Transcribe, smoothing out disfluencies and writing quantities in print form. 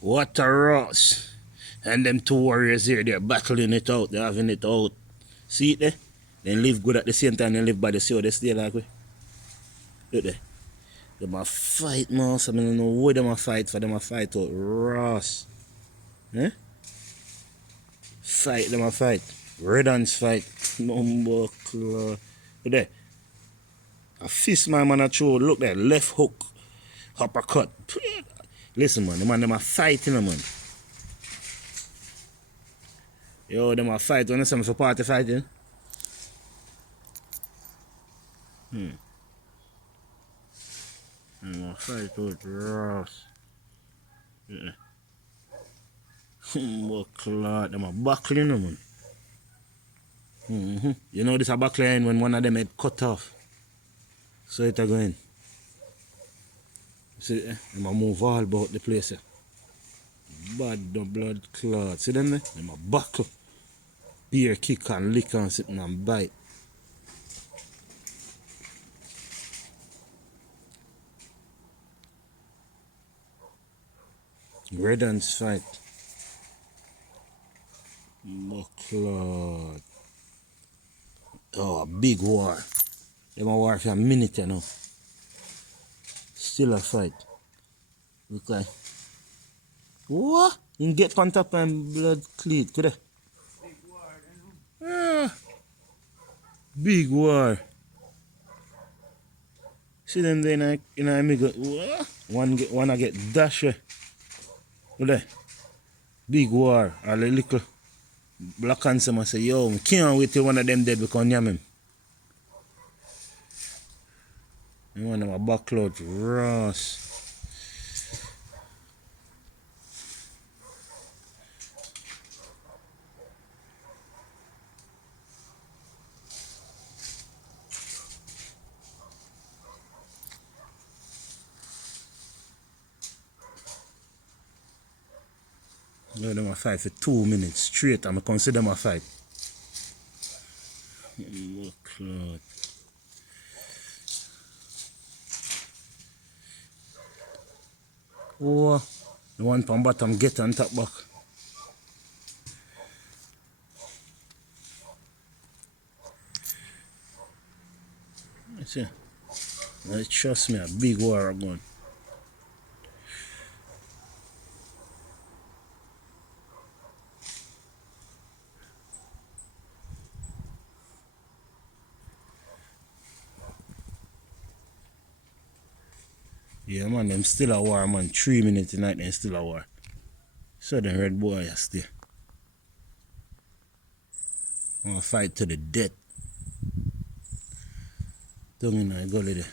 What a Ross. And them two warriors here, they're battling it out, they're having it out. See it there? They live good at the same time, they live by the sea, they stay like we. Look there. Them a fight, man. So I don't know what them a fight for, them a fight out. Ross. Eh? Fight, them a fight. Red Ants fight. Number claw. Look there. A fist man a throw. Look there. Left hook. Uppercut. Listen, man. Them a fighting, man. Yo, them a fight. You understand for party fighting? Them a fight out. Ross. Yeah. Claw. Them a buckling, man. You know this a backline when one of them head cut off. So it a going. See, them a move all about the place. Bad the blood clot. See them there? Them a buckle. Beer kick and lick and sit and bite. Red Ants fight. Clot. Oh, a big war. Them a war for a minute, you know. Still a fight. Look like. What? You get on top and blood cleat, could Big war, you know? ah, big war. See them there in a middle. What? One I get dash. Look there. Big war. All the little black ants say, yo, can't wait till one of them dead because nyam him. And one of them a backload. Ross. No, them a fight for 2 minutes straight. I'm consider them a fight. Clot. Oh, the one from bottom get on top back. I see. Now, trust me, a big war going. Yeah, man, them still a war, man. 3 minutes tonight, them still a war. So the red boy is still. I'm gonna fight to the death. Don't you know, I go there.